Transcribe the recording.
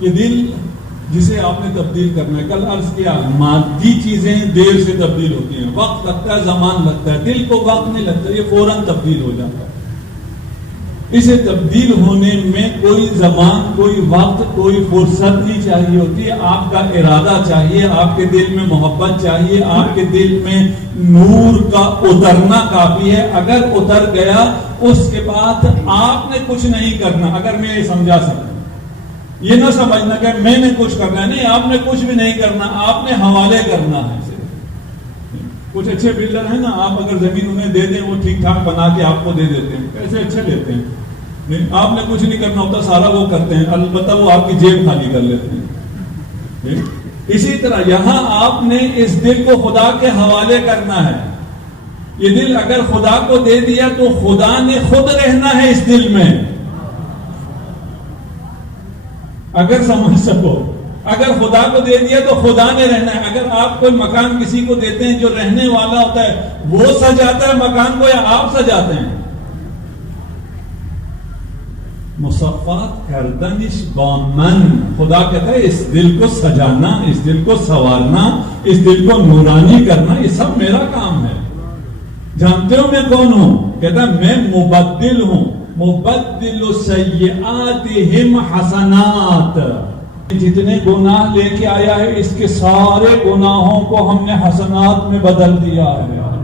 یہ دل جسے آپ نے تبدیل کرنا ہے، کل عرض کیا مادی چیزیں دیر سے تبدیل ہوتی ہیں، وقت لگتا ہے، زمان لگتا ہے، دل کو وقت نہیں لگتا، یہ فوراً تبدیل ہو جاتا ہے۔ اسے تبدیل ہونے میں کوئی زمان، کوئی وقت، کوئی فرصت نہیں چاہیے ہوتی، آپ کا ارادہ چاہیے، آپ کے دل میں محبت چاہیے، آپ کے دل میں نور کا اترنا کافی ہے۔ اگر اتر گیا اس کے بعد آپ نے کچھ نہیں کرنا۔ اگر میں یہ سمجھا سکتا، یہ نہ سمجھنا کہ میں نے کچھ کرنا ہے، نہیں، آپ نے کچھ بھی نہیں کرنا، آپ نے حوالے کرنا ہے۔ کچھ اچھے بلڈر ہیں نا، آپ اگر زمین انہیں دے دیں وہ ٹھیک ٹھاک بنا کے آپ کو دے دیتے ہیں، پیسے اچھے لیتے ہیں، نہیں آپ نے کچھ نہیں کرنا ہوتا، سارا وہ کرتے ہیں، البتہ وہ آپ کی جیب خالی کر لیتے ہیں۔ اسی طرح یہاں آپ نے اس دل کو خدا کے حوالے کرنا ہے۔ یہ دل اگر خدا کو دے دیا تو خدا نے خود رہنا ہے اس دل میں، اگر سمجھ سکو۔ اگر خدا کو دے دیا تو خدا نے رہنا ہے۔ اگر آپ کوئی مکان کسی کو دیتے ہیں جو رہنے والا ہوتا ہے، وہ سجاتا ہے مکان کو یا آپ سجاتے ہیں؟ مصفات کردنش با من، خدا کہتا ہے اس دل کو سجانا، اس دل کو سنوارنا، اس دل کو نورانی کرنا، یہ سب میرا کام ہے۔ جانتے ہو میں کون ہوں؟ کہتا ہے میں مبدل ہوں، مبدل سیئاتہم حسنات۔ جتنے گناہ لے کے آیا ہے اس کے سارے گناہوں کو ہم نے حسنات میں بدل دیا ہے۔